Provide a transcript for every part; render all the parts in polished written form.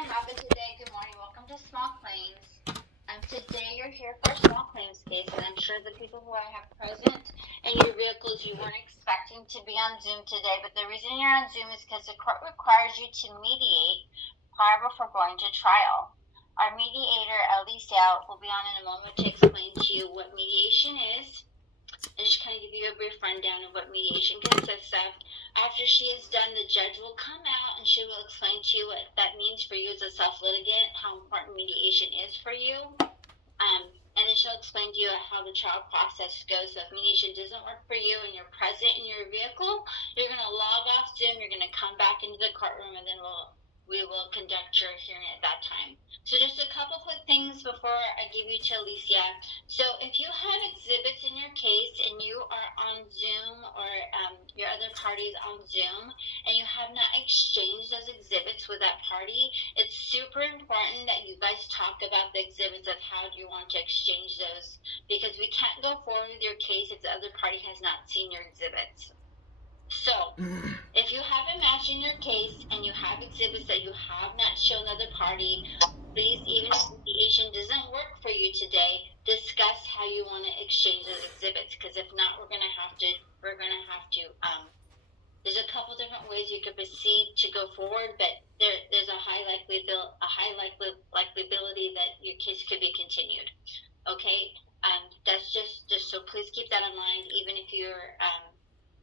I have it today? Good morning. Welcome to Small Claims. Today you're here for a small claims case, and I'm sure the people who I have present and your vehicles, you weren't expecting to be on Zoom today, but the reason you're on Zoom is because the court requires you to mediate prior before going to trial. Our mediator, Alicia, will be on in a moment to explain to you what mediation is and just kind of give you a brief rundown of what mediation consists of. After she is done, the judge will come out and she will explain to you what that means for you as a self-litigant, how important mediation is for you. And then she'll explain to you how the trial process goes. So if mediation doesn't work for you and you're present in your vehicle, you're going to log off Zoom, you're going to come back into the courtroom, and then we will conduct your hearing at that time. So just a couple quick things before I give you to Alicia. So if you have exhibits in your case and you are on Zoom or your other party is on Zoom and you have not exchanged those exhibits with that party, it's super important that you guys talk about the exhibits of how do you want to exchange those, because we can't go forward with your case if the other party has not seen your exhibits. So if you have a match in your case and you have exhibits that you have not shown the other party, please, even if mediation doesn't work for you today, discuss how you want to exchange those exhibits, because if not, we're going to have to there's a couple different ways you could proceed to go forward, but there's a high likelibility that your case could be continued. Okay, that's just so please keep that in mind. Even if you're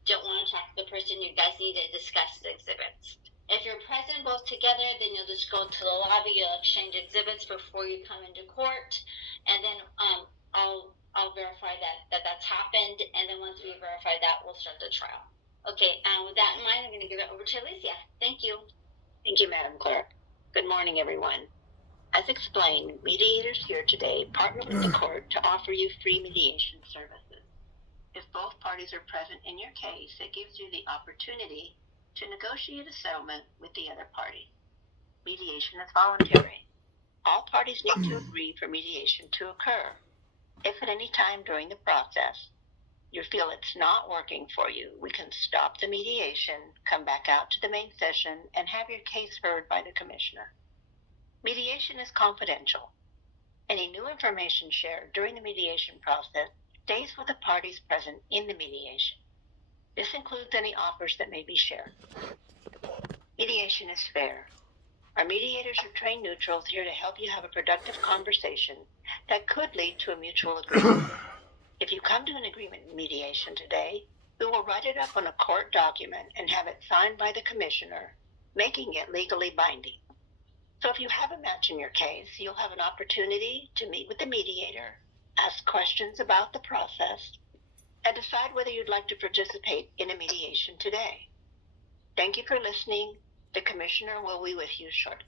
don't want to talk to the person, you guys need to discuss the exhibits. If you're present both together, then you'll just go to the lobby, you'll exchange exhibits before you come into court, and then I'll verify that's happened, and then once we verify that, we'll start the trial. Okay, with that in mind, I'm going to give it over to Alicia. Thank you. Thank you, Madam Clerk. Good morning, everyone. As explained, mediators here today partner with the court to offer you free mediation services. If both parties are present in your case, it gives you the opportunity to negotiate a settlement with the other party. Mediation is voluntary. All parties need to agree for mediation to occur. If at any time during the process you feel it's not working for you, we can stop the mediation, come back out to the main session, and have your case heard by the commissioner. Mediation is confidential. Any new information shared during the mediation process stays with the parties present in the mediation. This includes any offers that may be shared. Mediation is fair. Our mediators are trained neutrals here to help you have a productive conversation that could lead to a mutual agreement. If you come to an agreement in mediation today, we will write it up on a court document and have it signed by the commissioner, making it legally binding. So if you have a match in your case, you'll have an opportunity to meet with the mediator, ask questions about the process, and decide whether you'd like to participate in a mediation today. Thank you for listening. The commissioner will be with you shortly.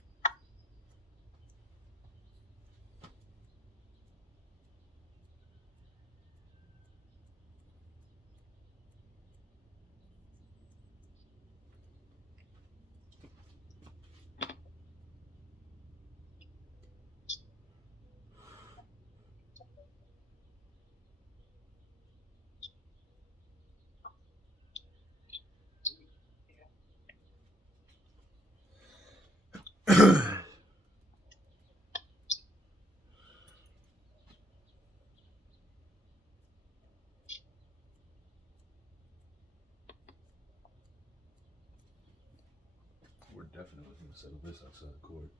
We're definitely going to settle this outside of court.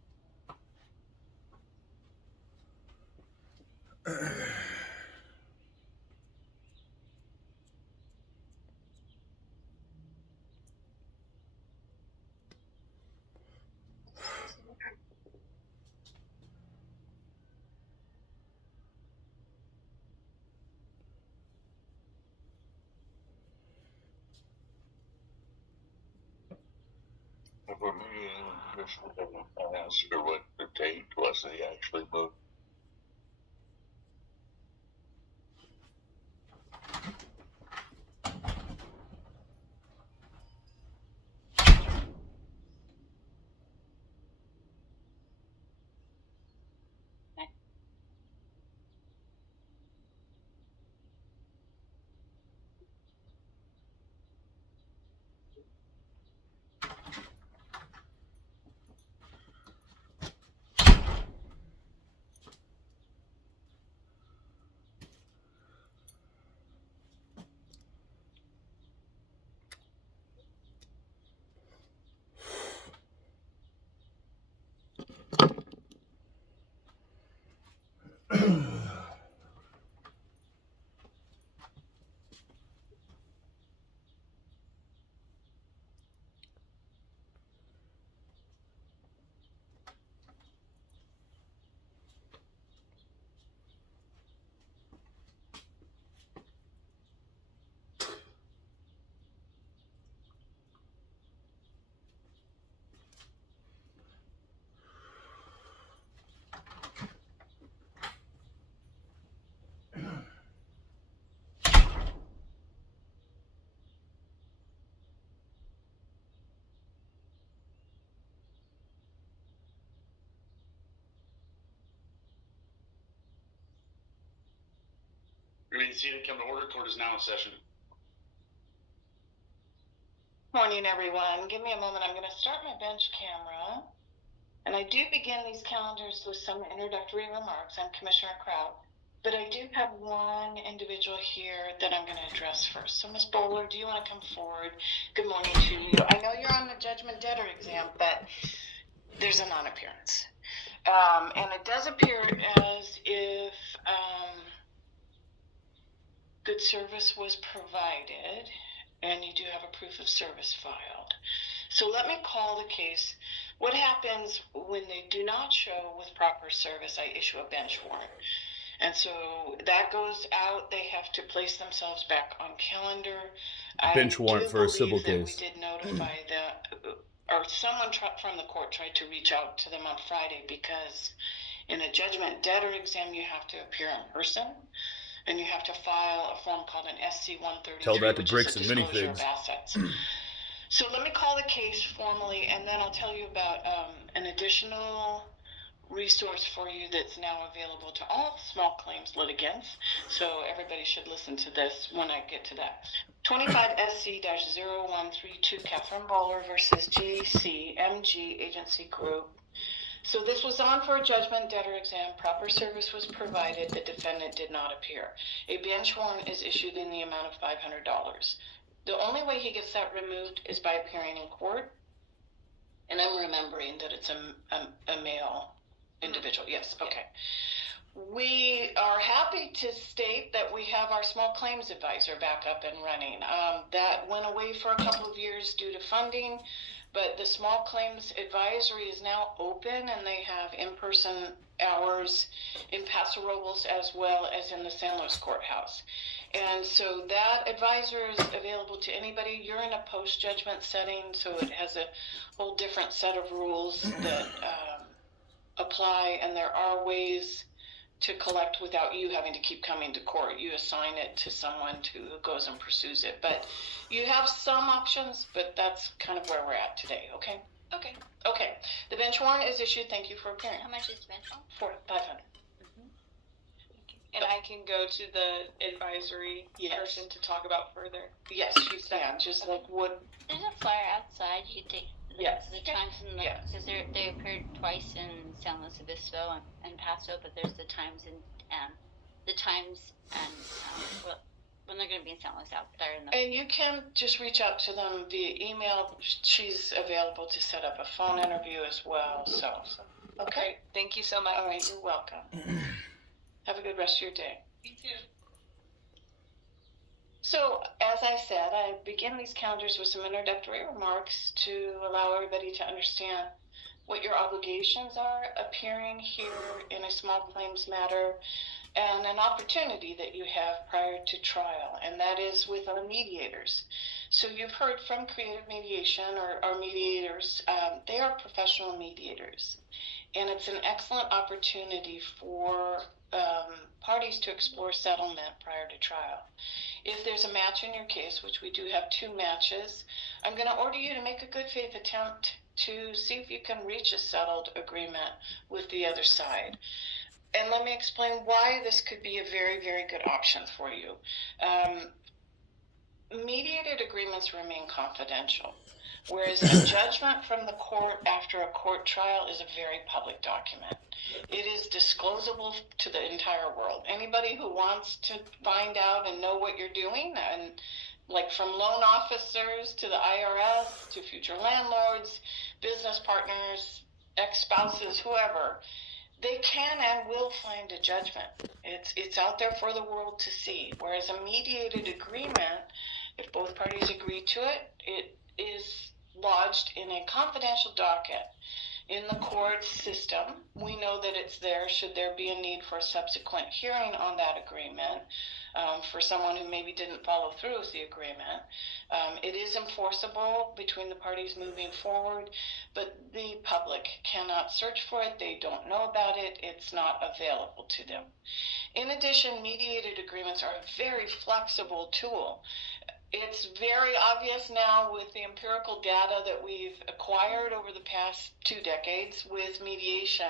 If we're meeting with the commissioner, I asked her what the date was they actually moved. Being seated, come to order. Court is now in session. Morning, everyone. Give me a moment. I'm going to start my bench camera. And I do begin these calendars with some introductory remarks. I'm Commissioner Kraut. But I do have one individual here that I'm going to address first. So, Ms. Bowler, do you want to come forward? Good morning to you. I know you're on the judgment debtor exam, but there's a non-appearance. And it does appear as if good service was provided, and you do have a proof of service filed. So let me call the case. What happens when they do not show with proper service? I issue a bench warrant. And so that goes out. They have to place themselves back on calendar. Bench warrant for a civil case. We did notify or someone from the court tried to reach out to them on Friday, because in a judgment debtor exam, you have to appear in person, and you have to file a form called an SC-133. Tell that to which Bricks is and a disclosure Minifigs. of assets. So let me call the case formally, and then I'll tell you about an additional resource for you that's now available to all small claims litigants. So everybody should listen to this when I get to that. 25 SC-0132 Catherine Bowler versus GCMG Agency Group. So this was on for a judgment debtor exam. Proper service was provided. The defendant did not appear. A bench warrant is issued in the amount of $500. The only way he gets that removed is by appearing in court. And I'm remembering that it's a male individual. Yes, okay. We are happy to state that we have our small claims advisor back up and running. That went away for a couple of years due to funding, but the small claims advisory is now open, and they have in-person hours in Paso Robles as well as in the San Luis courthouse. And so that advisor is available to anybody. You're in a post-judgment setting, so it has a whole different set of rules that apply, and there are ways to collect without you having to keep coming to court. You assign it to someone who goes and pursues it. But you have some options, but that's kind of where we're at today, okay? Okay. The bench warrant is issued. Thank you for appearing. How much is the bench warrant? $500. And I can go to the advisory person to talk about further. Yes, you can. Just like what? There's a flyer outside. You can take the times and because they appeared twice in San Luis Obispo and Paso, but there's the times and when they're going to be in San Luis out there. And you can just reach out to them via email. She's available to set up a phone interview as well. So okay. Thank you so much. All right, you're welcome. Have a good rest of your day. You too. So, as I said, I begin these calendars with some introductory remarks to allow everybody to understand what your obligations are appearing here in a small claims matter, and an opportunity that you have prior to trial, and that is with our mediators. So you've heard from Creative Mediation, or our mediators. They are professional mediators, and it's an excellent opportunity for parties to explore settlement prior to trial. If there's a match in your case, which we do have 2 matches, I'm going to order you to make a good faith attempt to see if you can reach a settled agreement with the other side. And let me explain why this could be a very, very good option for you. Mediated agreements remain confidential, whereas a judgment from the court after a court trial is a very public document. It is disclosable to the entire world. Anybody who wants to find out and know what you're doing, and like from loan officers to the IRS to future landlords, business partners, ex-spouses, whoever, they can and will find a judgment. It's out there for the world to see. Whereas a mediated agreement, if both parties agree to it, it is lodged in a confidential docket in the court system. We know that it's there should there be a need for a subsequent hearing on that agreement, for someone who maybe didn't follow through with the agreement. It is enforceable between the parties moving forward, but the public cannot search for it. They don't know about it. It's not available to them. In addition, mediated agreements are a very flexible tool. It's very obvious now with the empirical data that we've acquired over the past 2 decades with mediation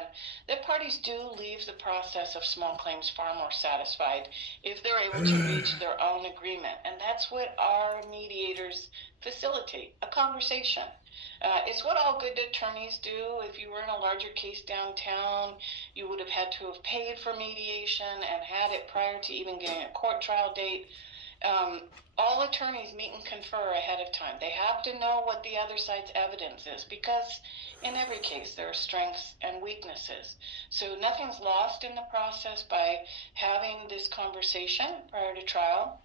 that parties do leave the process of small claims far more satisfied if they're able to reach their own agreement. And that's what our mediators facilitate, a conversation. It's what all good attorneys do. If you were in a larger case downtown, you would have had to have paid for mediation and had it prior to even getting a court trial date. All attorneys meet and confer ahead of time. They have to know what the other side's evidence is because in every case there are strengths and weaknesses. So nothing's lost in the process by having this conversation prior to trial.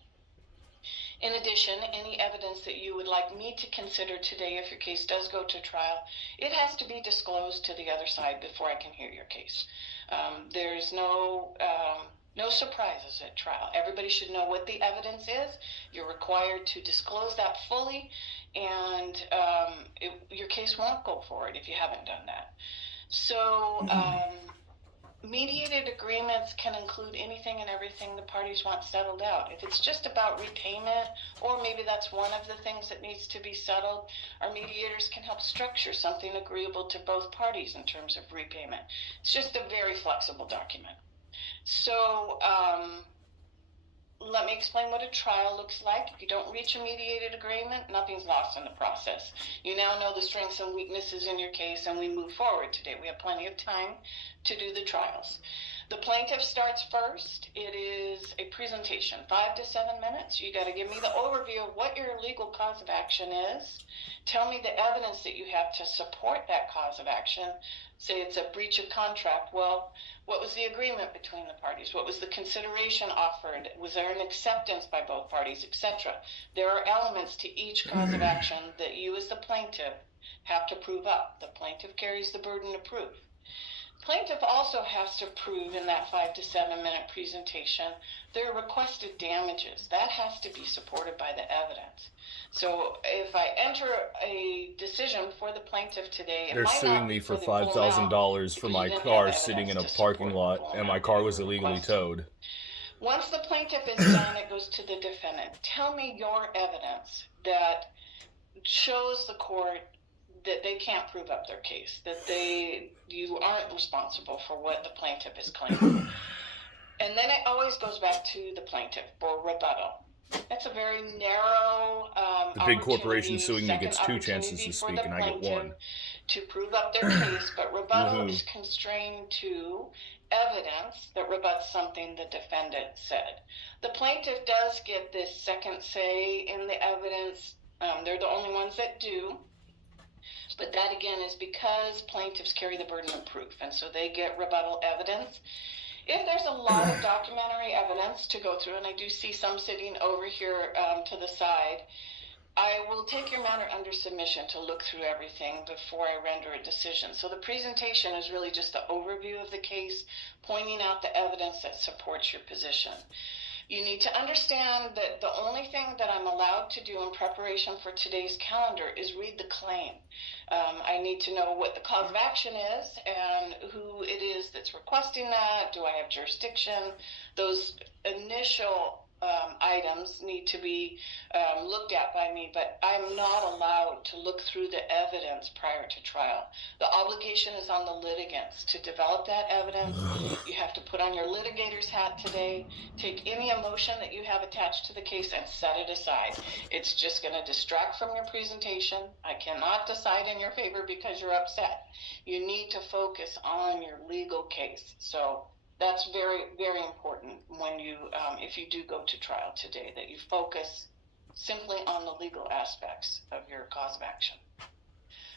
In addition, any evidence that you would like me to consider today if your case does go to trial, it has to be disclosed to the other side before I can hear your case. There's no surprises at trial. Everybody should know what the evidence is. You're required to disclose that fully, and your case won't go forward if you haven't done that. So mediated agreements can include anything and everything the parties want settled out. If it's just about repayment, or maybe that's one of the things that needs to be settled, our mediators can help structure something agreeable to both parties in terms of repayment. It's just a very flexible document. So let me explain what a trial looks like. If you don't reach a mediated agreement, nothing's lost in the process. You now know the strengths and weaknesses in your case, and we move forward today. We have plenty of time to do the trials. The plaintiff starts first. It is a presentation, 5 to 7 minutes. You got to give me the overview of what your legal cause of action is. Tell me the evidence that you have to support that cause of action. Say it's a breach of contract. Well, what was the agreement between the parties? What was the consideration offered? Was there an acceptance by both parties, etc.? There are elements to each cause of action that you as the plaintiff have to prove up. The plaintiff carries the burden of proof. Plaintiff also has to prove in that 5 to 7 minute presentation their requested damages. That has to be supported by the evidence. So if I enter a decision for the plaintiff today, They're suing me for $5,000 for my car sitting in a parking lot, and my car was illegally towed. Once the plaintiff is done, it goes to the defendant. Tell me your evidence that shows the court that they can't prove up their case, that you aren't responsible for what the plaintiff is claiming. And then it always goes back to the plaintiff for rebuttal. That's a very narrow The big corporation suing me gets 2 chances to speak, and I get 1. To prove up their case, but rebuttal is constrained to evidence that rebuts something the defendant said. The plaintiff does get this second say in the evidence. They're the only ones that do. But that, again, is because plaintiffs carry the burden of proof, and so they get rebuttal evidence. If there's a lot of documentary evidence to go through, and I do see some sitting over here to the side, I will take your matter under submission to look through everything before I render a decision. So the presentation is really just an overview of the case, pointing out the evidence that supports your position. You need to understand that the only thing that I'm allowed to do in preparation for today's calendar is read the claim. I need to know what the cause of action is and who it is that's requesting that. Do I have jurisdiction? Those initial items need to be looked at by me, but I'm not allowed to look through the evidence prior to trial. The obligation is on the litigants to develop that evidence. You have to put on your litigator's hat today, take any emotion that you have attached to the case and set it aside. It's just going to distract from your presentation. I cannot decide in your favor because you're upset. You need to focus on your legal case. So that's very, very important when you, if you do go to trial today, that you focus simply on the legal aspects of your cause of action.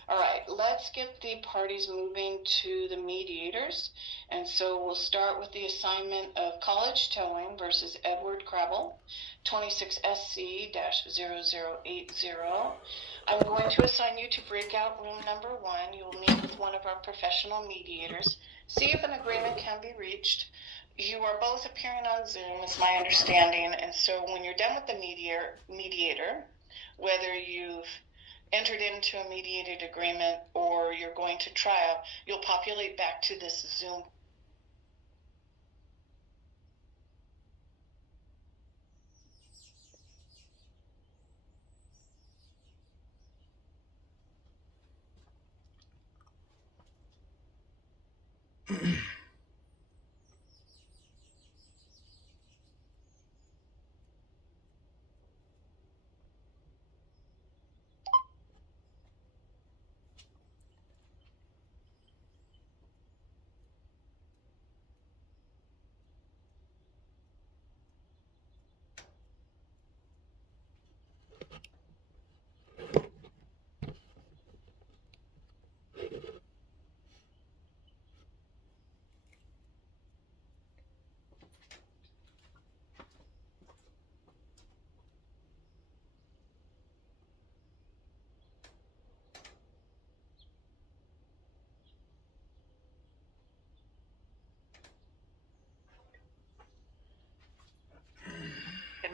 All right, let's get the parties moving to the mediators. And so we'll start with the assignment of College Towing versus Edward Crabble, 26 SC-0080. I'm going to assign you to breakout room number 1. You'll meet with one of our professional mediators. See if an agreement can be reached. You are both appearing on Zoom, is my understanding, and so when you're done with the mediator, whether you've entered into a mediated agreement or you're going to trial, you'll populate back to this Zoom. Good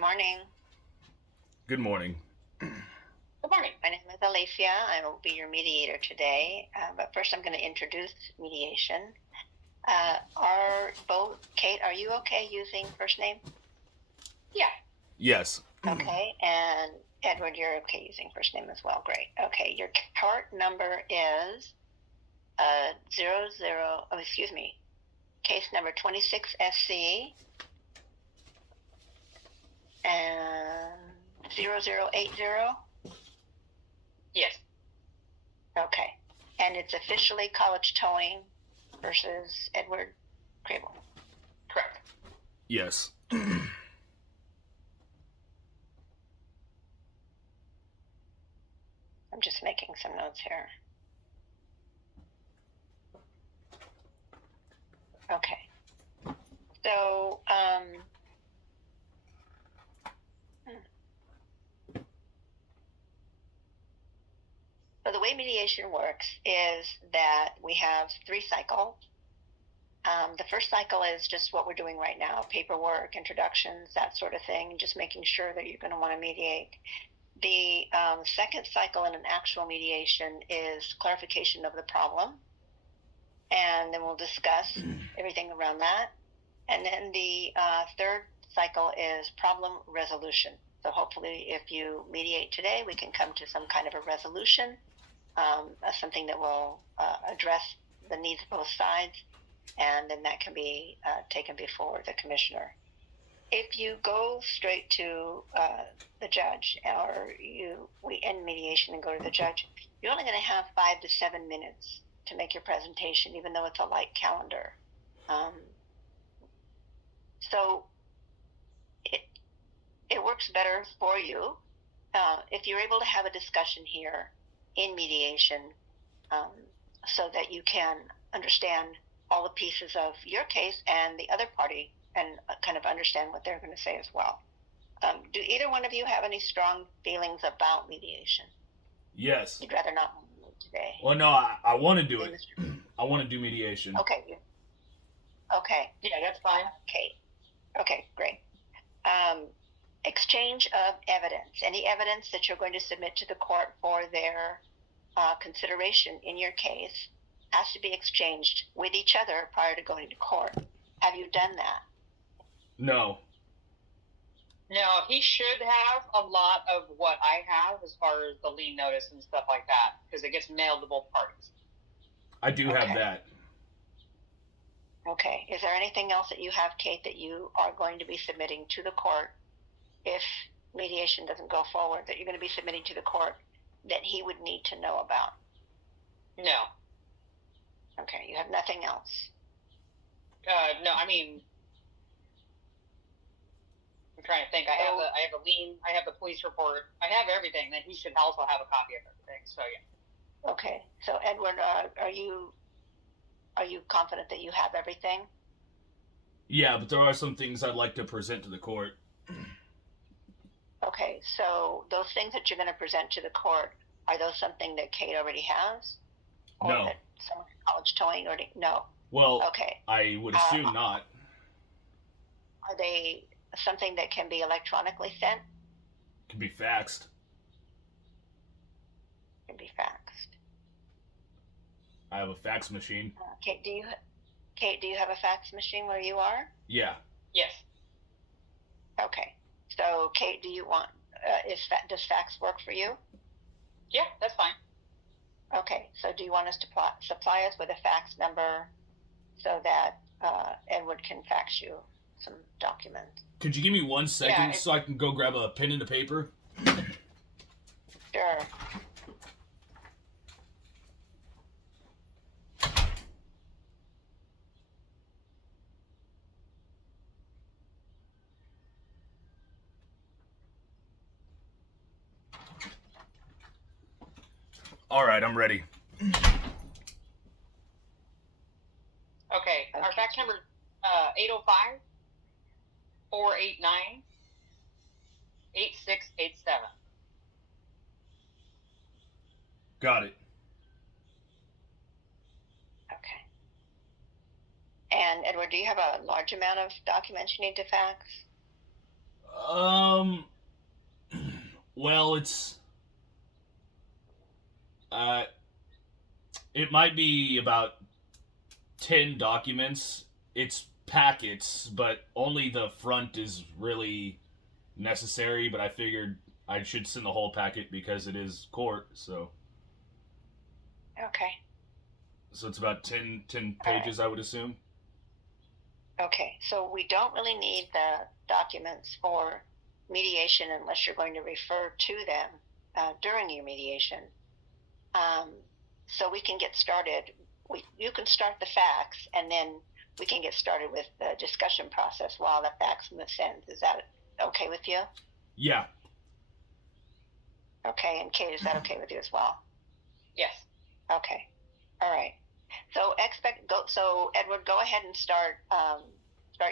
morning. Good morning. Good morning. My name is Alicia. I will be your mediator today. But first, I'm going to introduce mediation. Kate, are you okay using first name? Yeah. Yes. Okay. And Edward, you're okay using first name as well. Great. Okay. Your court number is case number 26SC and 0080. Yes. Okay. And it's officially College Towing versus Edward Crable. Correct. Yes. I'm just making some notes here. Okay. So, so the way mediation works is that we have 3 cycles. The first cycle is just what we're doing right now, paperwork, introductions, that sort of thing, just making sure that you're going to want to mediate. The second cycle in an actual mediation is clarification of the problem, and then we'll discuss everything around that. And then the third cycle is problem resolution. So hopefully if you mediate today, we can come to some kind of a resolution, something that will address the needs of both sides, and then that can be taken before the commissioner. If you go straight to the judge, or we end mediation and go to the judge, you're only going to have 5 to 7 minutes to make your presentation, even though it's a light calendar. So it works better for you if you're able to have a discussion here in mediation, so that you can understand all the pieces of your case and the other party, and kind of understand what they're going to say as well. Do either one of you have any strong feelings about mediation? Yes. You'd rather not meet today? Well, no, I want to do it. I want to do mediation. Okay. Okay. Yeah, that's fine. Okay, great. Exchange of evidence. Any evidence that you're going to submit to the court for their consideration in your case has to be exchanged with each other prior to going to court. Have you done that? No. No, he should have a lot of what I have as far as the lien notice and stuff like that, because it gets mailed to both parties. I do have that. Okay. Is there anything else that you have, Kate, that you are going to be submitting to the court if mediation doesn't go forward, that you're going to be submitting to the court that he would need to know about? No. Okay. You have nothing else? No, I mean, I'm trying to think. I have a lien. I have the police report. I have everything. That he should also have a copy of everything. So yeah. Okay. So Edward, are you confident that you have everything? Yeah, but there are some things I'd like to present to the court. Okay. So those things that you're going to present to the court, are those something that Kate already has? Or No. that someone at College Towing already? No. Well, Okay. I would assume not. Are they something that can be electronically sent? Can be faxed. Can be faxed. I have a fax machine. Kate, do you have a fax machine where you are? Yeah. Yes. Okay. So Kate, do you want does fax work for you? Yeah, that's fine. Okay. So do you want us to supply us with a fax number so can fax you some documents. Could you give me 1 second Yeah, so I can go grab a pen and a paper? Sure. All right, I'm ready. Okay, our Okay. fax number 805 489 8687. Got it. Okay. And Edward, do you have a large amount of documents you need to fax? Well, it might be about 10 documents. It's packets, but only the front is really necessary, but I figured I should send the whole packet because it is court, so Okay. it's about 10 All right. pages, I would assume. Okay. So we don't really need the documents for mediation unless you're going to refer to them during your mediation. So we can get started. You can start the fax, and then we can get started with the discussion process while the fax sends. Is that okay with you? Yeah. Okay. And Kate, is that okay with you as well? Yes. Okay. All right. So So Edward, go ahead and start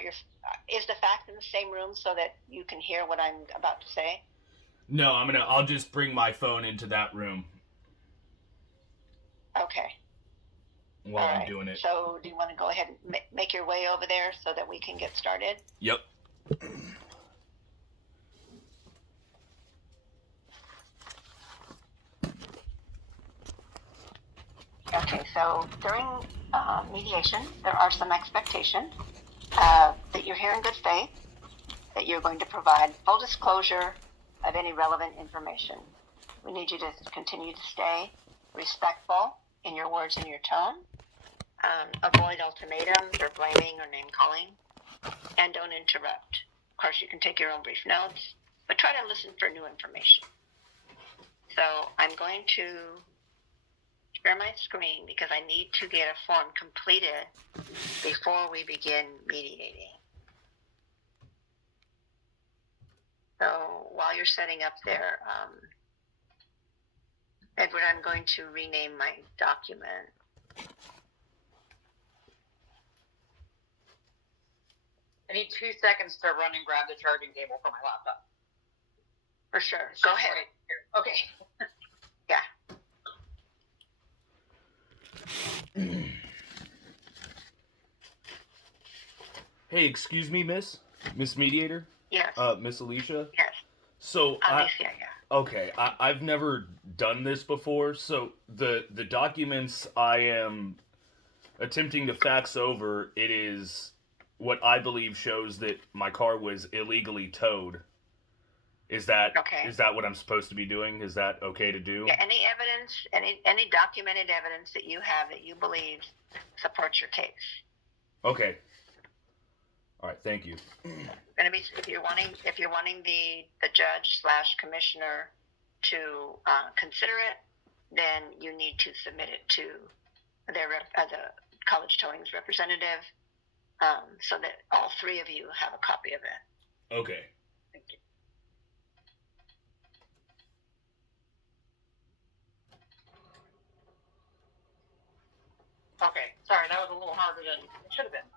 your. Is the fax in the same room so that you can hear what I'm about to say? No, I'll just bring my phone into that room Okay. while All I'm right. doing it. So do you want to go ahead and make your way over there so that we can get started? Yep. Okay, so during mediation, there are some expectations that you're here in good faith, that you're going to provide full disclosure of any relevant information. We need you to continue to stay respectful in your words and your tone. Avoid ultimatums or blaming or name calling, and don't interrupt. Of course, you can take your own brief notes, but try to listen for new information. So I'm going to share my screen because I need to get a form completed before we begin mediating. So while you're setting up there, Edward, I'm going to rename my document. I need 2 seconds to run and grab the charging cable for my laptop. For sure. It's Go just ahead. right here. Okay. Yeah. Hey, excuse me, Miss Mediator? Yes. Miss Alicia? Yes. So, Alicia, yeah. okay, I've never done this before, so the documents I am attempting to fax over, it is what I believe shows that my car was illegally towed. Is that Okay. Is that what I'm supposed to be doing? Is that okay to do? Yeah, any evidence, any documented evidence that you have that you believe supports your case. Okay. All right, thank you. Going to be if you're wanting the judge/commissioner to consider it, then you need to submit it to the college towing's representative, so that all three of you have a copy of it. Okay. Thank you. Okay. Sorry, that was a little harder than it should have been.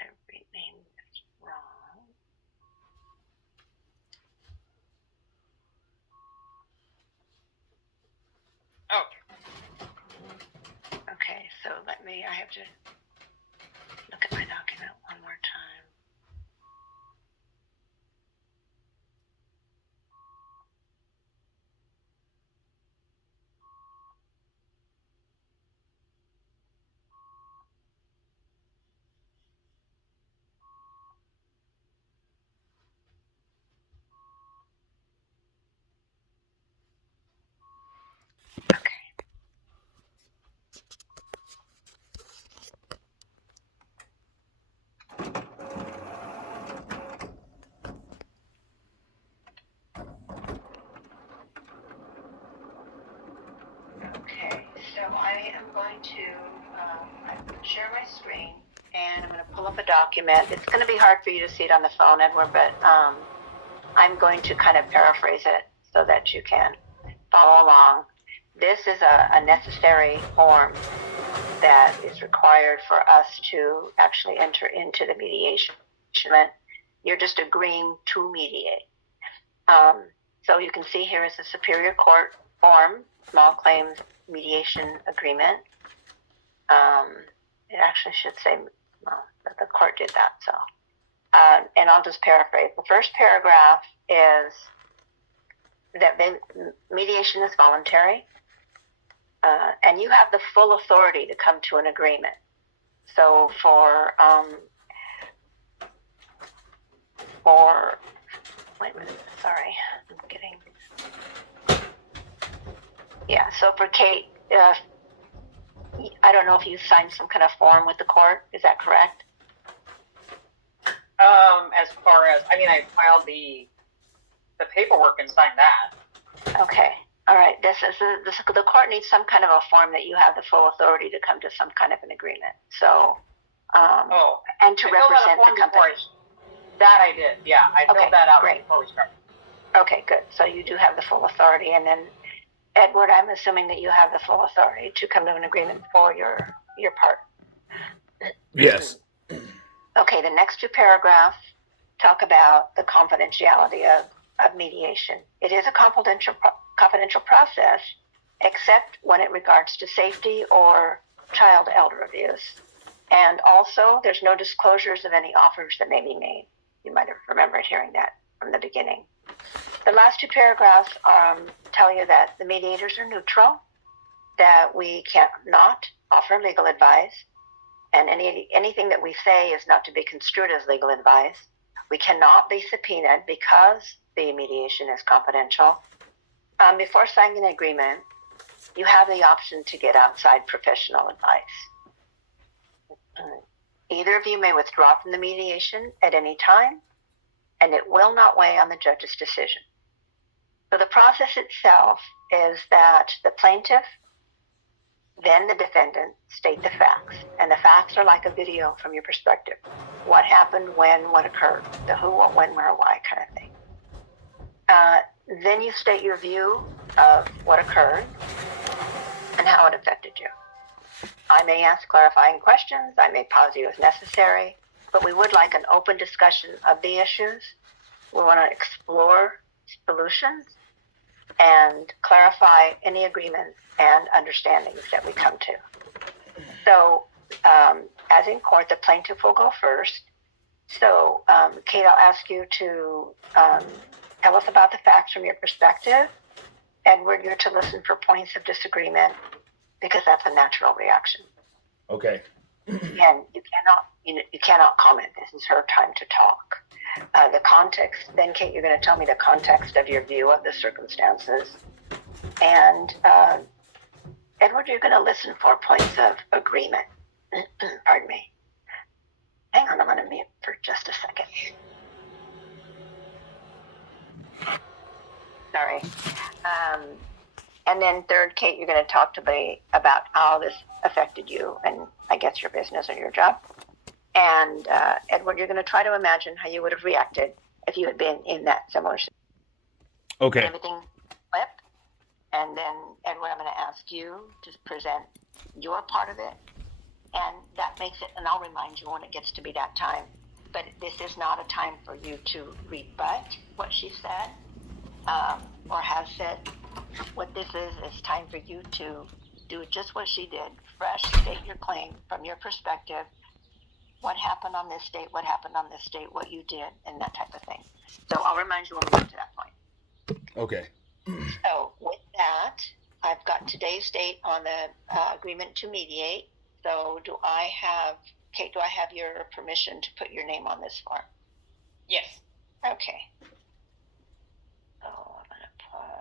Every name is wrong. Okay. Okay, so I have to look at my document one more time. I am going to share my screen, and I'm going to pull up a document. It's going to be hard for you to see it on the phone, Edward, but I'm going to kind of paraphrase it so that you can follow along. This is a necessary form that is required for us to actually enter into the mediation. You're just agreeing to mediate. So you can see here is the Superior Court form, Small Claims Mediation Agreement. It actually should say, well, the court did that, so. And I'll just paraphrase. The first paragraph is that mediation is voluntary, and you have the full authority to come to an agreement. So wait a minute, sorry, so for Kate, I don't know if you signed some kind of form with the court, is that correct? As far as, I mean, I filed the paperwork and signed that. Okay. All right. The court needs some kind of a form that you have the full authority to come to some kind of an agreement. So, and to represent the company. That I did. Yeah, I filled that out before we started. Okay, good. So you do have the full authority, and then Edward, I'm assuming that you have the full authority to come to an agreement for your part. Yes. Okay. The next two paragraphs talk about the confidentiality of mediation. It is a confidential process, except when it regards to safety or child elder abuse. And also, there's no disclosures of any offers that may be made. You might have remembered hearing that from the beginning. The last two paragraphs tell you that the mediators are neutral, that we cannot offer legal advice, and anything that we say is not to be construed as legal advice. We cannot be subpoenaed because the mediation is confidential. Before signing an agreement, you have the option to get outside professional advice. Either of you may withdraw from the mediation at any time, and it will not weigh on the judge's decision. So the process itself is that the plaintiff, then the defendant, state the facts. And the facts are like a video from your perspective. What happened, when, what occurred, the who, what, when, where, why kind of thing. Then you state your view of what occurred and how it affected you. I may ask clarifying questions, I may pause you as necessary, but we would like an open discussion of the issues. We want to explore solutions and clarify any agreements and understandings that we come to. So, as in court, the plaintiff will go first. So, Kate, I'll ask you to tell us about the facts from your perspective. Edward, you're to listen for points of disagreement because that's a natural reaction. Okay. And you cannot comment. This is her time to talk. The context, then Kate, you're going to tell me the context of your view of the circumstances. And Edward, you're going to listen for points of agreement. Pardon me. Hang on, I'm going to mute for just a second. Sorry. And then third, Kate, you're going to talk to me about how this affected you and I guess your business or your job. And Edward, you're going to try to imagine how you would have reacted if you had been in that similar situation. Okay. Everything flip. And then, Edward, I'm going to ask you to present your part of it. And that makes it, and I'll remind you when it gets to be that time. But this is not a time for you to rebut what she said or has said. What this is time for you to do just what she did. Fresh, state your claim from your perspective. What happened on this date, what happened on this date, what you did, and that type of thing. So I'll remind you when we get to that point. Okay. So with that, I've got today's date on the agreement to mediate. So Kate, do I have your permission to put your name on this form? Yes. Okay. So I'm going to put...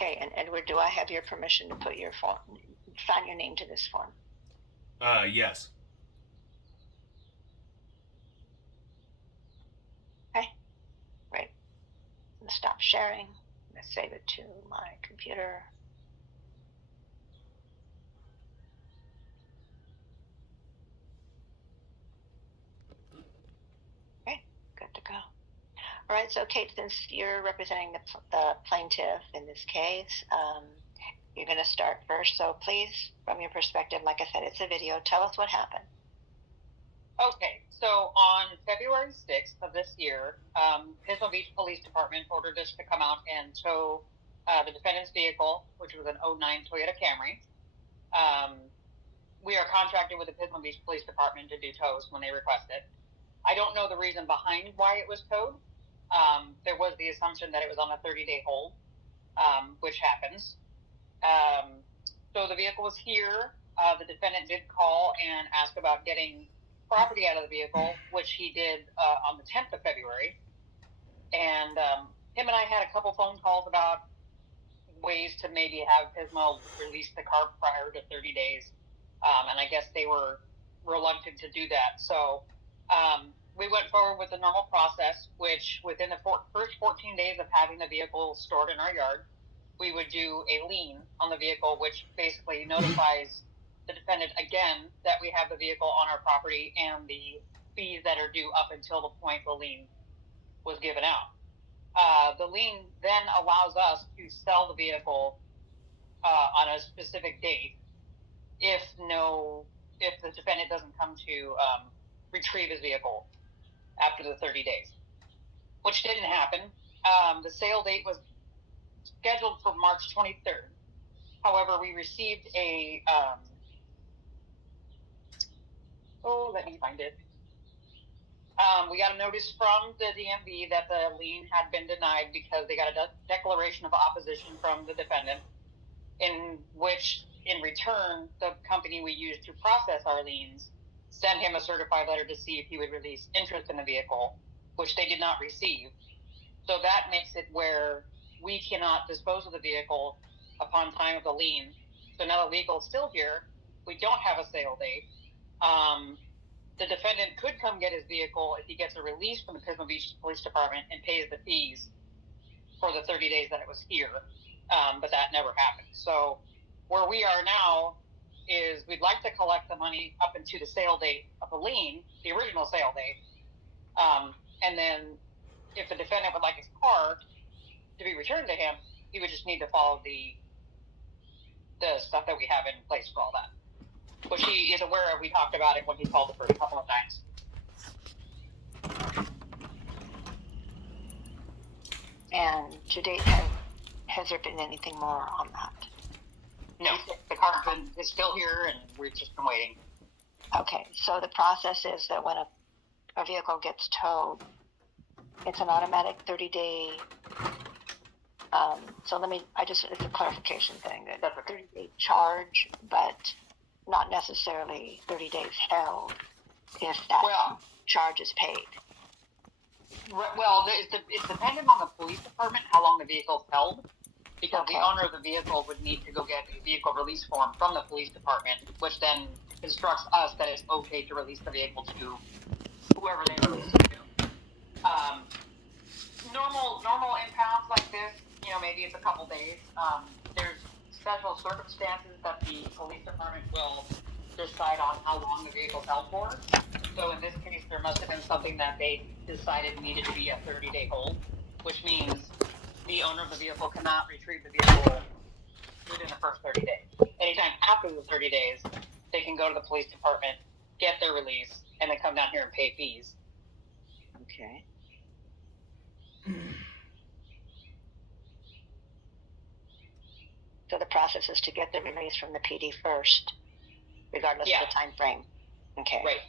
Okay, and Edward, do I have your permission to put your form, sign your name to this form? Yes. Okay, great. I'm gonna stop sharing. I'm gonna save it to my computer. Okay, good to go. All right, so Kate, since you're representing the plaintiff in this case, you're going to start first. So please, from your perspective, like I said, it's a video. Tell us what happened. Okay, so on February 6th of this year, Pismo Beach Police Department ordered us to come out and tow the defendant's vehicle, which was an 09 Toyota Camry. We are contracted with the Pismo Beach Police Department to do tows when they request it. I don't know the reason behind why it was towed. There was the assumption that it was on a 30-day hold, which happens. So the vehicle was here. The defendant did call and ask about getting property out of the vehicle, which he did on the 10th of February. And him and I had a couple phone calls about ways to maybe have Pismo release the car prior to 30 days. And I guess they were reluctant to do that. So we went forward with the normal process, which within the first 14 days of having the vehicle stored in our yard, we would do a lien on the vehicle, which basically notifies the defendant again that we have the vehicle on our property and the fees that are due up until the point the lien was given out. The lien then allows us to sell the vehicle on a specific date if the defendant doesn't come to retrieve his vehicle after the 30 days, which didn't happen. The sale date was scheduled for March 23rd. However, we received let me find it. We got a notice from the DMV that the lien had been denied because they got a declaration of opposition from the defendant, in which, in return, the company we used to process our liens sent him a certified letter to see if he would release interest in the vehicle, which they did not receive. So that makes it where we cannot dispose of the vehicle upon time of the lien. So now the vehicle is still here. We don't have a sale date. The defendant could come get his vehicle if he gets a release from the Pismo Beach Police Department and pays the fees for the 30 days that it was here. But that never happened. So where we are now is we'd like to collect the money up into the sale date of the lien, the original sale date. And then if the defendant would like his car to be returned to him, he would just need to follow the stuff that we have in place for all that, which he is aware of. We talked about it when he called the first couple of times. And to date, has there been anything more on that? No, the car is still here, and we've just been waiting. Okay, so the process is that when a vehicle gets towed, it's an automatic 30-day. So it's a clarification thing. That's a 30-day charge, but not necessarily 30 days held if that charge is paid. Well, it's dependent on the police department how long the vehicle's held, because the owner of the vehicle would need to go get a vehicle release form from the police department, which then instructs us that it's okay to release the vehicle to whoever they release it to. Normal impounds like this, maybe it's a couple days. There's special circumstances that the police department will decide on how long the vehicle's held for. So in this case, there must have been something that they decided needed to be a 30-day hold, which means the owner of the vehicle cannot retrieve the vehicle within the first 30 days. Anytime after the 30 days, they can go to the police department, get their release, and then come down here and pay fees. Okay. So the process is to get the release from the PD first, regardless of the time frame. Okay. Right.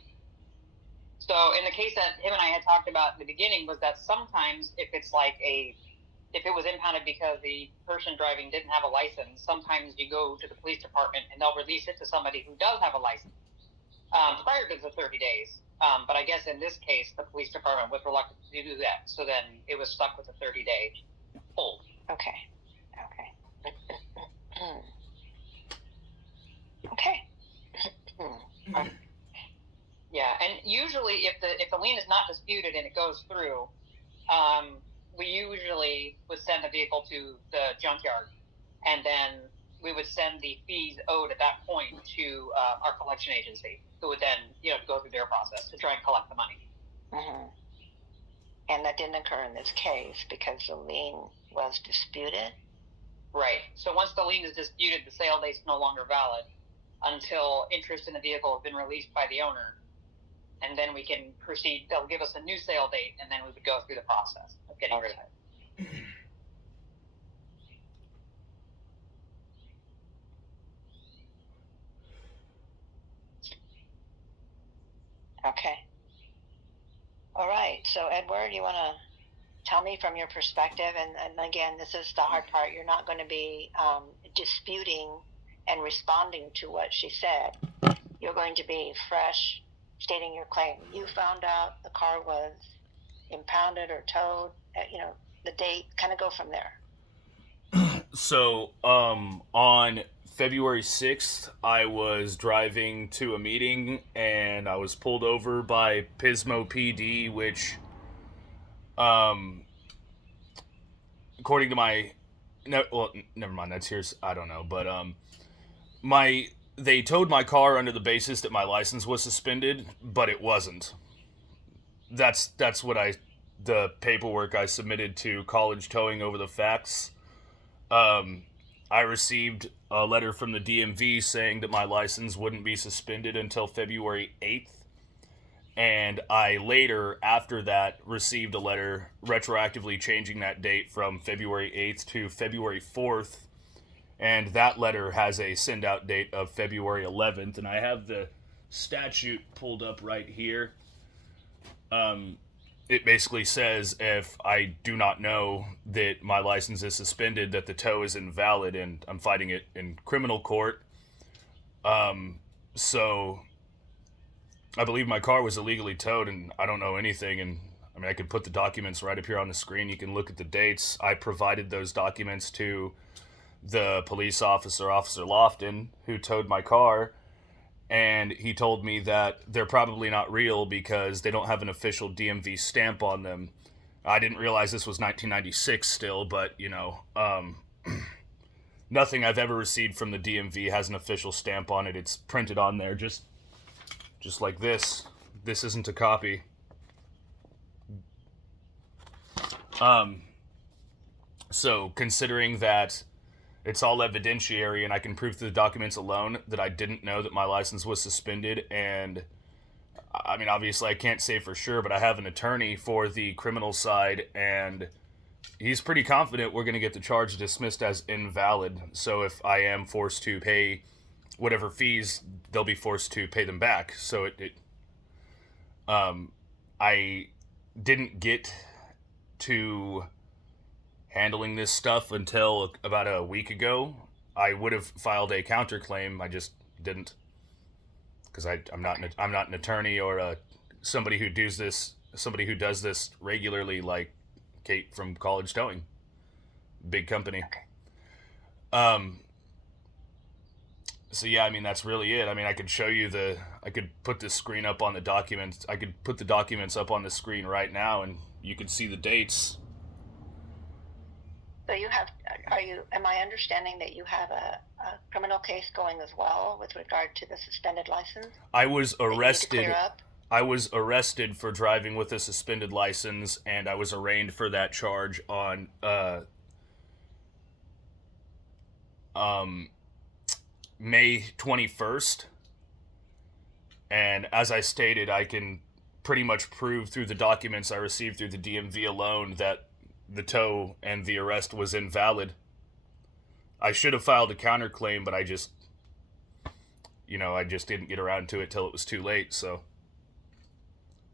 So in the case that him and I had talked about in the beginning was that sometimes if it was impounded because the person driving didn't have a license, sometimes you go to the police department and they'll release it to somebody who does have a license prior to the 30 days. But I guess in this case, the police department was reluctant to do that. So then it was stuck with a 30-day hold. Okay. Okay. Yeah, and usually if the lien is not disputed and it goes through, we usually would send the vehicle to the junkyard, and then we would send the fees owed at that point to our collection agency, who would then go through their process to try and collect the money. Mm-hmm. And that didn't occur in this case because the lien was disputed? Right. So once the lien is disputed, the sale date's no longer valid until interest in the vehicle has been released by the owner. And then we can proceed. They'll give us a new sale date, and then we would go through the process of getting rid of it. Okay. All right. So, Edward, you want to tell me from your perspective? And again, this is the hard part. You're not going to be disputing and responding to what she said. You're going to be fresh, stating your claim. You found out the car was impounded or towed, the date, kind of go from there. So, on February 6th, I was driving to a meeting, and I was pulled over by Pismo PD, which, according to my... never mind, that's here's... I don't know, but, they towed my car under the basis that my license was suspended, but it wasn't. That's what the paperwork I submitted to College Towing over the fax. I received a letter from the DMV saying that my license wouldn't be suspended until February 8th. And I later, after that, received a letter retroactively changing that date from February 8th to February 4th. And that letter has a send-out date of February 11th. And I have the statute pulled up right here. It basically says if I do not know that my license is suspended, that the tow is invalid, and I'm fighting it in criminal court. So I believe my car was illegally towed, and I don't know anything. And I mean, I could put the documents right up here on the screen. You can look at the dates. I provided those documents to the police officer, Officer Lofton, who towed my car. And he told me that they're probably not real because they don't have an official DMV stamp on them. I didn't realize this was 1996 still, but, nothing I've ever received from the DMV has an official stamp on it. It's printed on there just like this. This isn't a copy. So, considering that it's all evidentiary, and I can prove through the documents alone that I didn't know that my license was suspended. And I mean, obviously I can't say for sure, but I have an attorney for the criminal side, and he's pretty confident we're going to get the charge dismissed as invalid. So if I am forced to pay whatever fees, they'll be forced to pay them back. So I didn't get to handling this stuff until about a week ago. I would have filed a counterclaim. I just didn't, because I'm not an attorney or somebody who does this regularly, like Kate from College Towing, big company. So yeah, I mean, that's really it. I mean, I could show you I could put this screen up on the documents. I could put the documents up on the screen right now, and you could see the dates. So am I understanding that you have a criminal case going as well with regard to the suspended license? I was arrested. I was arrested for driving with a suspended license, and I was arraigned for that charge on May 21st. And as I stated, I can pretty much prove through the documents I received through the DMV alone that the tow and the arrest was invalid. I should have filed a counterclaim, but I just didn't get around to it till it was too late, so.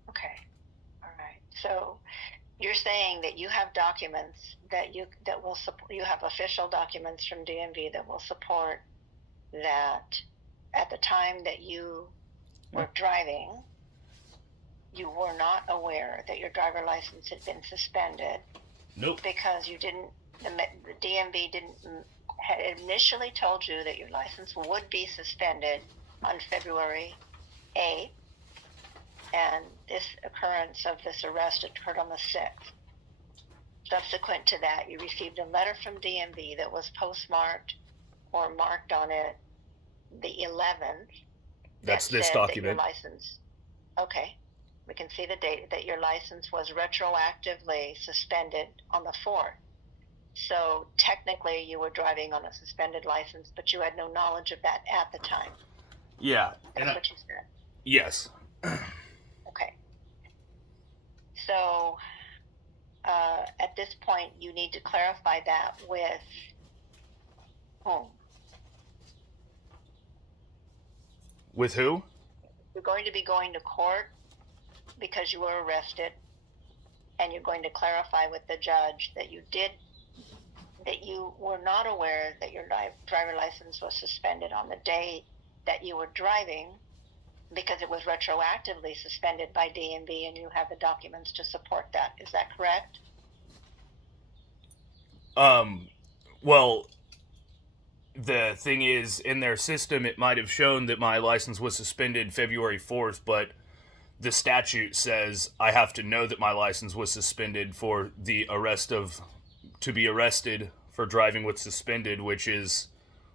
Okay. All right. So you're saying that you have documents that will support, you have official documents from DMV that will support that at the time that you were driving, you were not aware that your driver license had been suspended. Nope. Because you didn't the DMV had initially told you that your license would be suspended on February 8th, and this occurrence of this arrest occurred on the 6th. Subsequent to that, you received a letter from DMV that was postmarked or marked on it the 11th. That's that this said document. That your license, okay, we can see the date that your license was retroactively suspended on the 4th. So technically you were driving on a suspended license, but you had no knowledge of that at the time. Yeah. That's what you said. Yes. Okay. So at this point, you need to clarify that with whom? With who? You're going to be going to court because you were arrested, and you're going to clarify with the judge that you were not aware that your driver license was suspended on the day that you were driving, because it was retroactively suspended by DMV, and you have the documents to support that. Is that correct? Well, the thing is, in their system, it might have shown that my license was suspended February 4th, but the statute says I have to know that my license was suspended for the to be arrested for driving with suspended, which is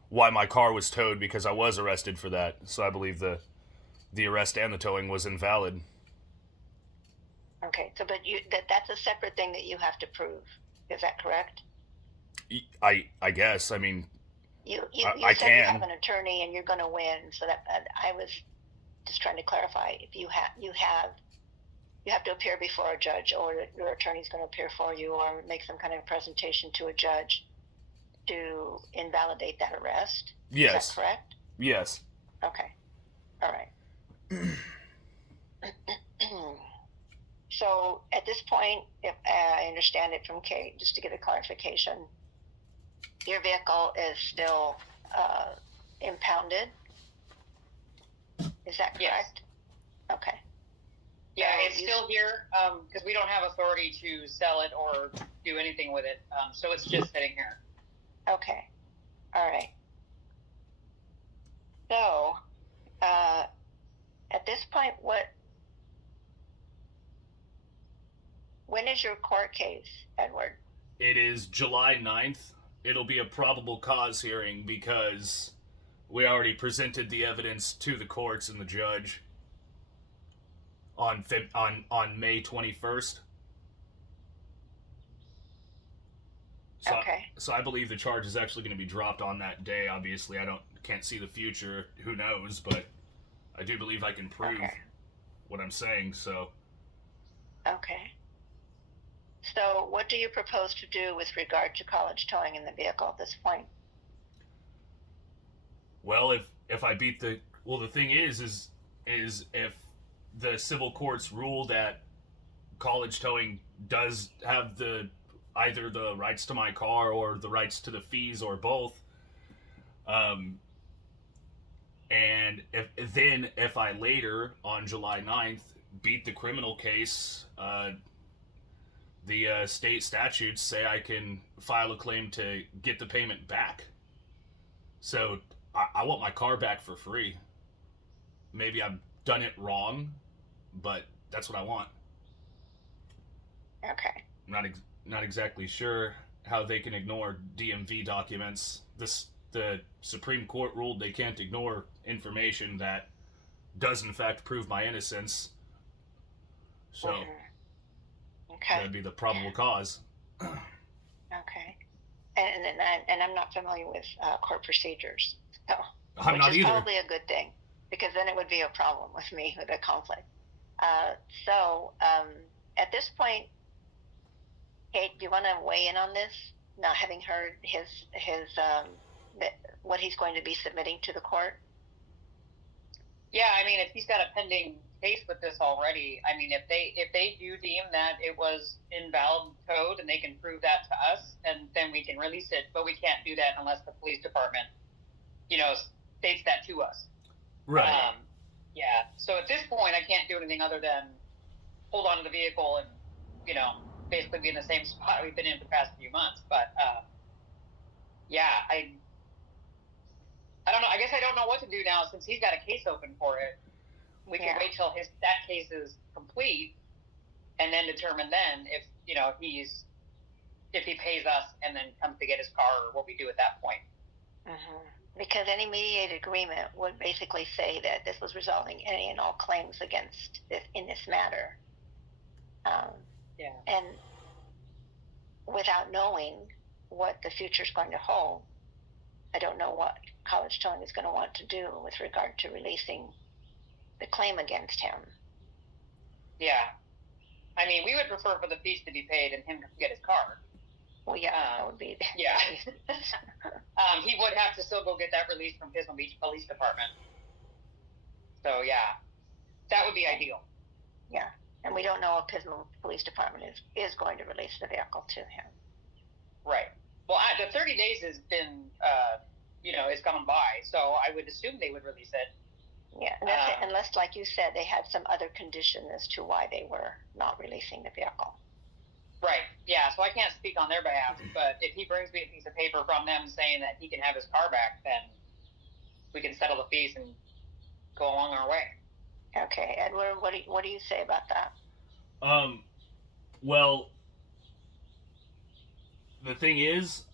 why my car was towed, because I was arrested for that. So I believe the arrest and the towing was invalid. Okay, so but that's a separate thing that you have to prove. Is that correct? I guess. I mean, you I said can. you have an attorney and you're going to win. So that I was just trying to clarify. If you have to appear before a judge, or your attorney's going to appear for you, or make some kind of presentation to a judge to invalidate that arrest. Yes. Is that correct? Yes. Okay. All right. So at this point, if I understand it from Kate, just to get a clarification, your vehicle is still impounded. Is that correct? Yes. Okay. Yeah, it's still here because we don't have authority to sell it or do anything with it. So it's just sitting here. Okay. All right. So, at this point, when is your court case, Edward? It is July 9th. It'll be a probable cause hearing because we already presented the evidence to the courts and the judge on May 21st. So, Okay. So I believe the charge is actually going to be dropped on that day. Obviously, I can't see the future. Who knows? But I do believe I can prove what I'm saying. So. Okay. So, what do you propose to do with regard to college towing in the vehicle at this point? Well, if I beat the thing is if the civil courts rule that college towing does have either the rights to my car or the rights to the fees or both, and if I later on July 9th beat the criminal case, the state statutes say I can file a claim to get the payment back. So I want my car back for free. Maybe I've done it wrong, but that's what I want. Okay. I'm not exactly sure how they can ignore DMV documents. The Supreme Court ruled they can't ignore information that does in fact prove my innocence. So okay. that'd be the probable cause. Okay. And I'm not familiar with court procedures, so I'm not which is either. probably a good thing, because then it would be a problem with me with a conflict. So at this point, Kate, do you want to weigh in on this? Not having heard his what he's going to be submitting to the court. Yeah, I mean, if he's got a pending case with this already, I mean, if they do deem that it was invalid code and they can prove that to us, and then we can release it. But we can't do that unless the police department, states that to us. Right. Yeah. So at this point, I can't do anything other than hold on to the vehicle and, basically be in the same spot we've been in for the past few months. But yeah, I don't know. I guess I don't know what to do now since he's got a case open for it. We can wait till that case is complete, and then determine then if if he pays us and then comes to get his car, or what we do at that point. Because any mediated agreement would basically say that this was resolving any and all claims against in this matter. And without knowing what the future is going to hold, I don't know what College Towing is going to want to do with regard to releasing the claim against him. Yeah. I mean, we would prefer for the fees to be paid and him to get his car. Well, yeah, that would be. Yeah. He would have to still go get that release from Pismo Beach Police Department. So, yeah. That would be ideal. Yeah. And we don't know if Pismo Police Department is going to release the vehicle to him. Right. Well, the 30 days has been, it's gone by, so I would assume they would release it. Yeah, and that's it. Unless, like you said, they had some other condition as to why they were not releasing the vehicle. Right. Yeah. So I can't speak on their behalf, but if he brings me a piece of paper from them saying that he can have his car back, then we can settle the fees and go along our way. Okay, Edward, what do you say about that? Well, the thing is,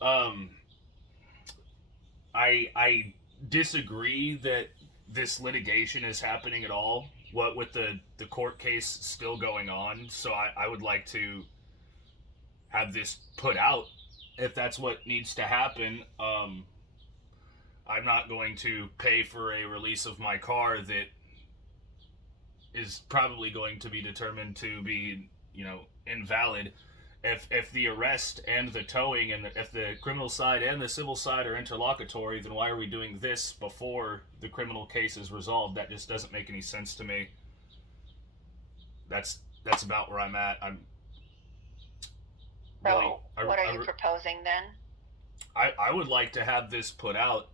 I disagree that this litigation is happening at all. What with the court case still going on, so I would like to have this put out if that's what needs to happen. I'm not going to pay for a release of my car that is probably going to be determined to be, invalid. If the arrest and the towing and if the criminal side and the civil side are interlocutory, then why are we doing this before the criminal case is resolved? That just doesn't make any sense to me. That's about where I'm at. So, what are you proposing then? I would like to have this put out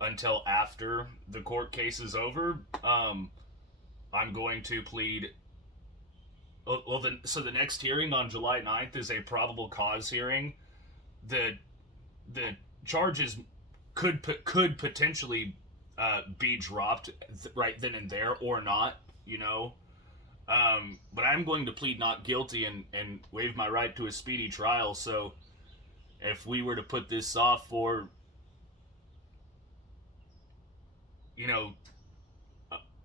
until after the court case is over. I'm going to plead. So the next hearing on July 9th is a probable cause hearing. The charges could potentially be dropped right then and there or not, but I'm going to plead not guilty and waive my right to a speedy trial. So if we were to put this off for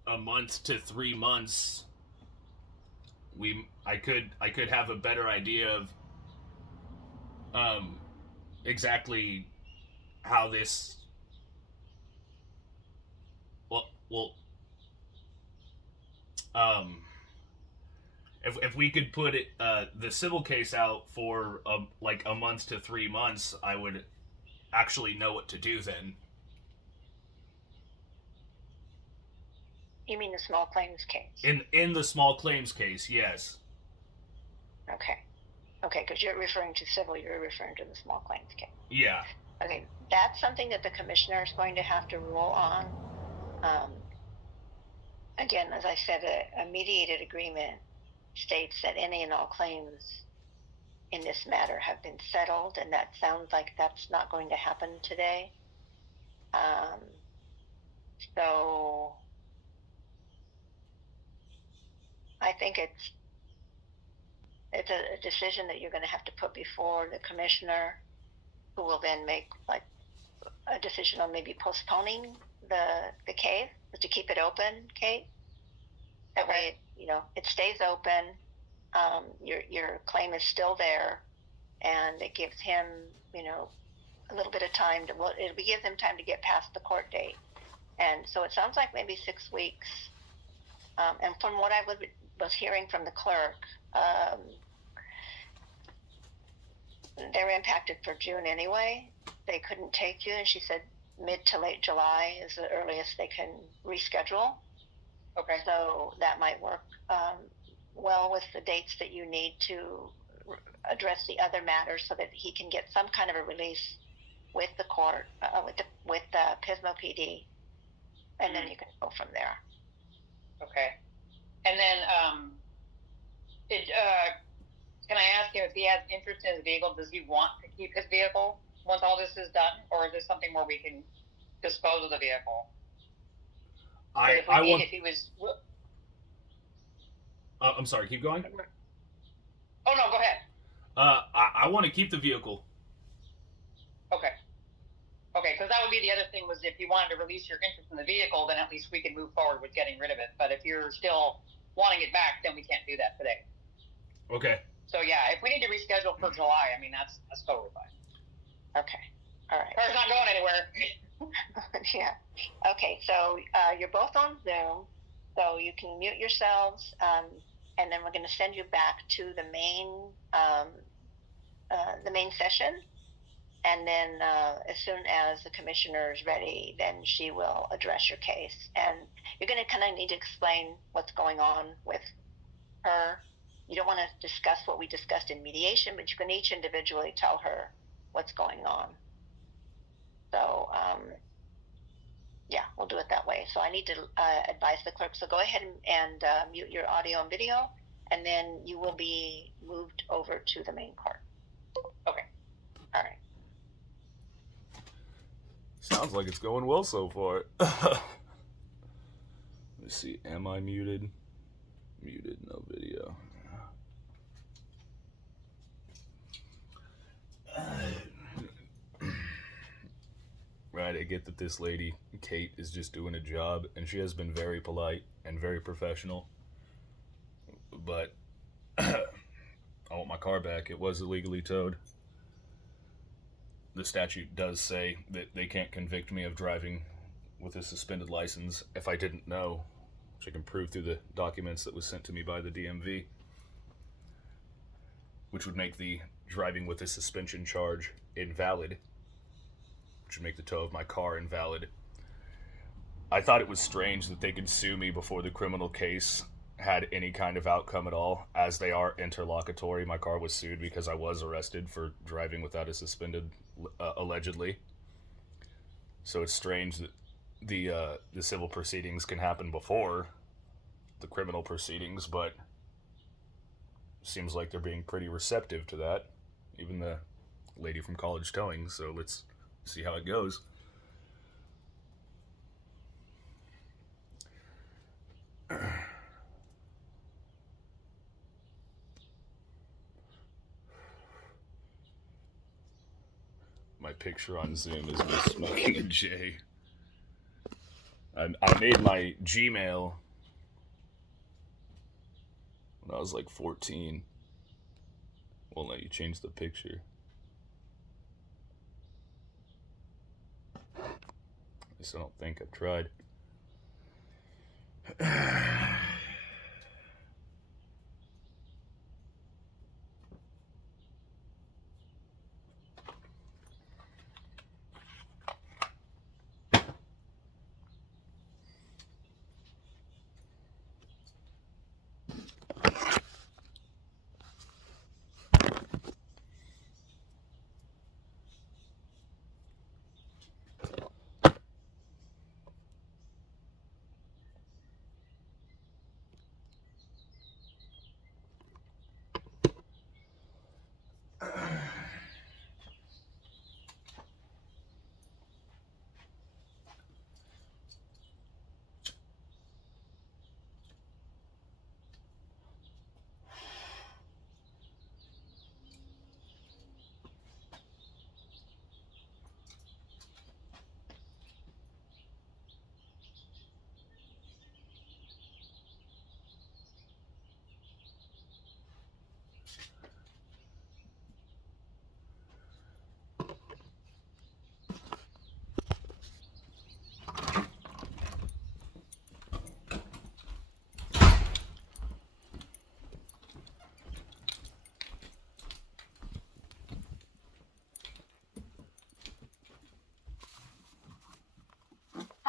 a month to 3 months, I could have a better idea of exactly how this if we could put it the civil case out for a month to 3 months, I would actually know what to do then. You mean the small claims case? In the small claims case, yes. Okay, because you're referring to civil, you're referring to the small claims case. Yeah. Okay, that's something that the commissioner is going to have to rule on. Again, as I said, a mediated agreement states that any and all claims in this matter have been settled, and that sounds like that's not going to happen today. So I think it's a decision that you're going to have to put before the commissioner, who will then make a decision on maybe postponing the case, but to keep it open, Kate. That way, it stays open. Your claim is still there, and it gives him, a little bit of time it'll give him time to get past the court date. And so it sounds like maybe 6 weeks. And from what I was hearing from the clerk, they're impacted for June anyway. They couldn't take you, and she said mid to late July is the earliest they can reschedule. Okay. So that might work well with the dates that you need to address the other matters, so that he can get some kind of a release with the court, with Pismo PD, and then you can go from there. Okay. And then, can I ask him if he has interest in his vehicle, does he want to keep his vehicle once all this is done, or is this something where we can dispose of the vehicle? If he was. I'm sorry. Keep going. Oh no, go ahead. I want to keep the vehicle. Okay. Okay, because that would be the other thing, was if you wanted to release your interest in the vehicle, then at least we could move forward with getting rid of it. But if you're still wanting it back, then we can't do that today. Okay. So yeah, if we need to reschedule for July, I mean, that's totally fine. Okay. All right. Car's not going anywhere. Yeah. Okay. So you're both on Zoom, so you can mute yourselves, and then we're going to send you back to the main session. And then as soon as the commissioner is ready, then she will address your case. And you're going to kind of need to explain what's going on with her. You don't want to discuss what we discussed in mediation, but you can each individually tell her what's going on. So, yeah, we'll do it that way. So I need to advise the clerk. So go ahead and mute your audio and video, and then you will be moved over to the main part. Okay. All right. Sounds like it's going well so far. Let's see. Am I muted? Muted, no video. Right, I get that this lady, Kate, is just doing a job, and she has been very polite and very professional. But I want my car back. It was illegally towed. The statute does say that they can't convict me of driving with a suspended license if I didn't know, which I can prove through the documents that was sent to me by the DMV, which would make the driving with a suspension charge invalid, which would make the tow of my car invalid. I thought it was strange that they could sue me before the criminal case had any kind of outcome at all, as they are interlocutory. My car was sued because I was arrested for driving without a suspended, allegedly. So it's strange that the civil proceedings can happen before the criminal proceedings, but seems like they're being pretty receptive to that. Even the lady from College Towing, so let's see how it goes. My picture on Zoom is me smoking a J. I made my Gmail when I was like 14. Won't let you change the picture. At least I don't think I've tried.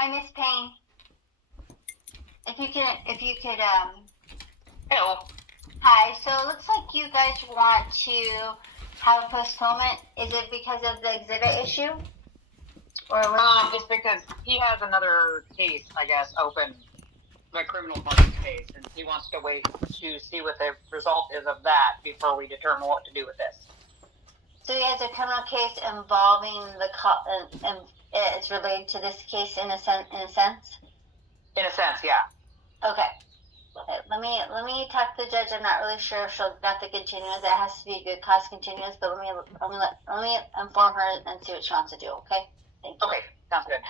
Hi, Miss Payne. If you could, Hello. hi. So it looks like you guys want to have a postponement. Is it because of the exhibit issue? Or It's because he has another case, I guess, open the criminal parties case, and he wants to wait to see what the result is of that before we determine what to do with this. So he has a criminal case involving and it's related to this case in a sense. In a sense, yeah. Okay. Let me talk to the judge. I'm not really sure if she'll grant the continuance. That has to be a good cause continuance, but let me inform her and see what she wants to do. Okay. Thank you. Okay, sounds good.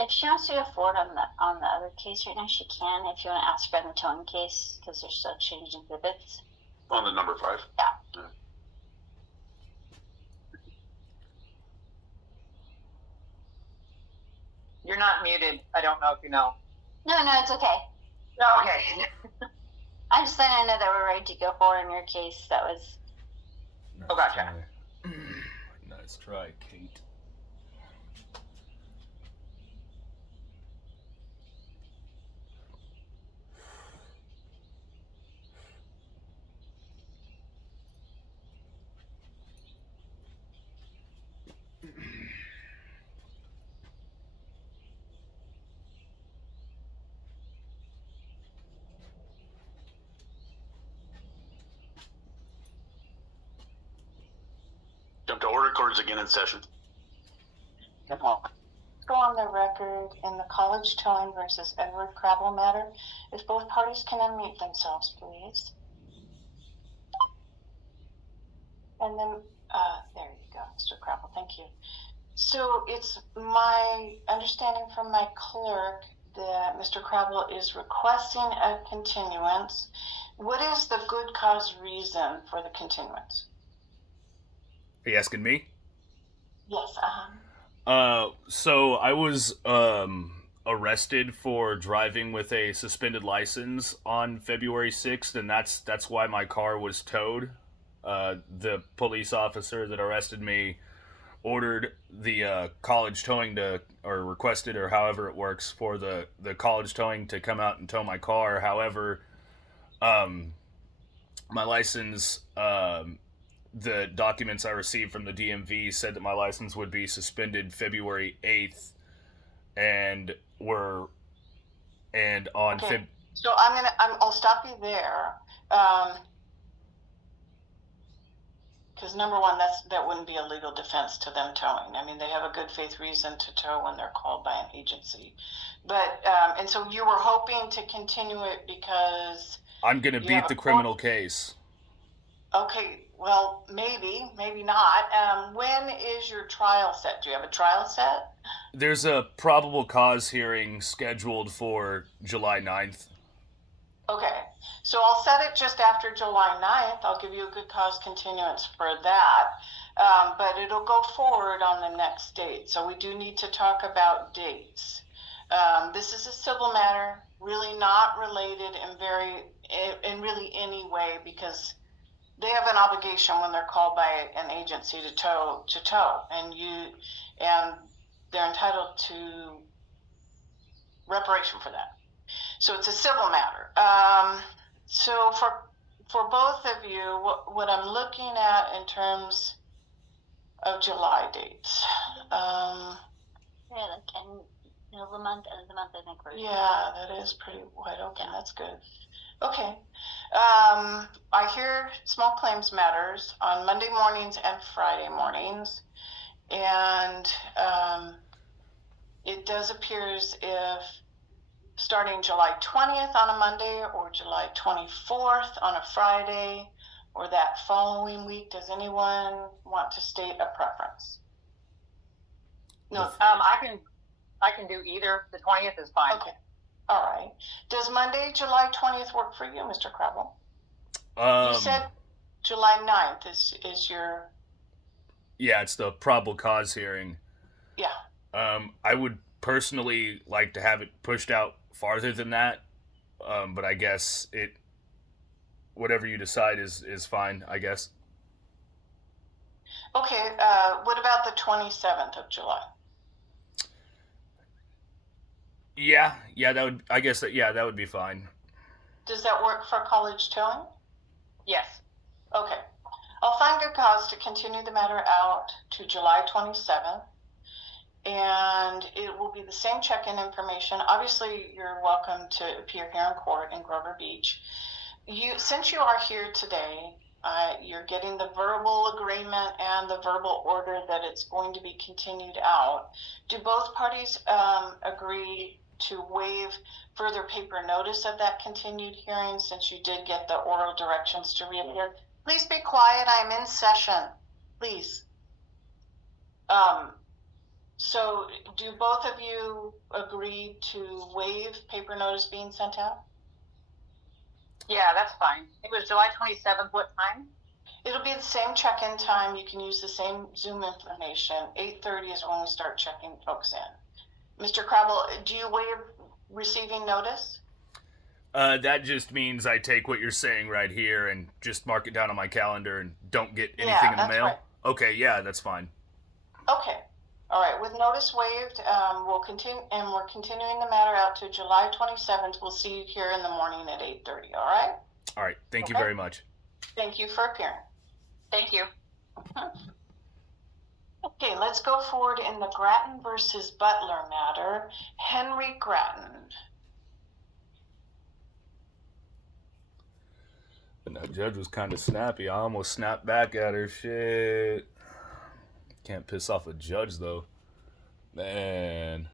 If she wants to go forward on the other case right now, she can. If you want to ask her on the towing case, because they're still changing exhibits. On the number 5? Yeah. You're not muted. I don't know if you know. No, it's okay. Okay. I'm just letting I know that we're ready to go forward on your case. That was. Oh, gotcha. Nice try, Kate. Jump to order court is again in session. Come on. Go on the record in the College Towing versus Edward Crabble matter. If both parties can unmute themselves, please. And then, there you go, Mr. Crabble, thank you. So it's my understanding from my clerk that Mr. Crabble is requesting a continuance. What is the good cause reason for the continuance? Are you asking me? Yes, So I was arrested for driving with a suspended license on February 6th, and that's why my car was towed. The police officer that arrested me ordered the college towing or requested, or however it works, for the college towing to come out and tow my car. However, my license, the documents I received from the DMV said that my license would be suspended February 8th, and on okay. So I'll stop you there. Because because number one, that wouldn't be a legal defense to them towing. I mean, they have a good faith reason to tow when they're called by an agency. But, and so you were hoping to continue it because... I'm going to beat the criminal case. Okay, well, maybe not. When is your trial set? Do you have a trial set? There's a probable cause hearing scheduled for July 9th. Okay, so I'll set it just after July 9th. I'll give you a good cause continuance for that. But it'll go forward on the next date. So we do need to talk about dates. This is a civil matter, really not related in really any way, because they have an obligation when they're called by an agency to tow, and they're entitled to reparation for that. So it's a civil matter. So for both of you, what I'm looking at in terms of July dates. Yeah, like end of the month, I think we're... Yeah, that is pretty wide open. That's good. Okay. I hear small claims matters on Monday mornings and Friday mornings. And it does appear as if starting July 20th on a Monday or July 24th on a Friday or that following week, does anyone want to state a preference? No. I can do either. The 20th is fine. Okay. All right. Does Monday, July 20th work for you, Mr. Crabble? You said July 9th is your... Yeah, it's the probable cause hearing. Yeah. I would personally like to have it pushed out farther than that, but I guess whatever you decide is fine, I guess. Okay, what about the 27th of July? Yeah, that would be fine. Does that work for college towing? Yes. Okay. I'll find good cause to continue the matter out to July 27th, and it will be the same check-in information. Obviously, you're welcome to appear here in court in Grover Beach. Since you are here today, you're getting the verbal agreement and the verbal order that it's going to be continued out. Do both parties agree to waive further paper notice of that continued hearing, since you did get the oral directions to reappear? Please be quiet. I'm in session. Please. So do both of you agree to waive paper notice being sent out? Yeah, that's fine. It was July 27th. What time? It'll be the same check-in time. You can use the same Zoom information. 8:30 is when we start checking folks in. Mr. Crabble, do you waive receiving notice? That just means I take what you're saying right here and just mark it down on my calendar and don't get anything in the mail? Right. Okay, yeah, that's fine. Okay. All right. With notice waived, we'll continue, and we're continuing the matter out to July 27th. We'll see you here in the morning at 8:30. All right? All right. Thank you very much. Thank you for appearing. Thank you. Okay, let's go forward in the Grattan versus Butler matter. Henry Grattan. And that judge was kind of snappy. I almost snapped back at her. Shit. Can't piss off a judge, though. Man.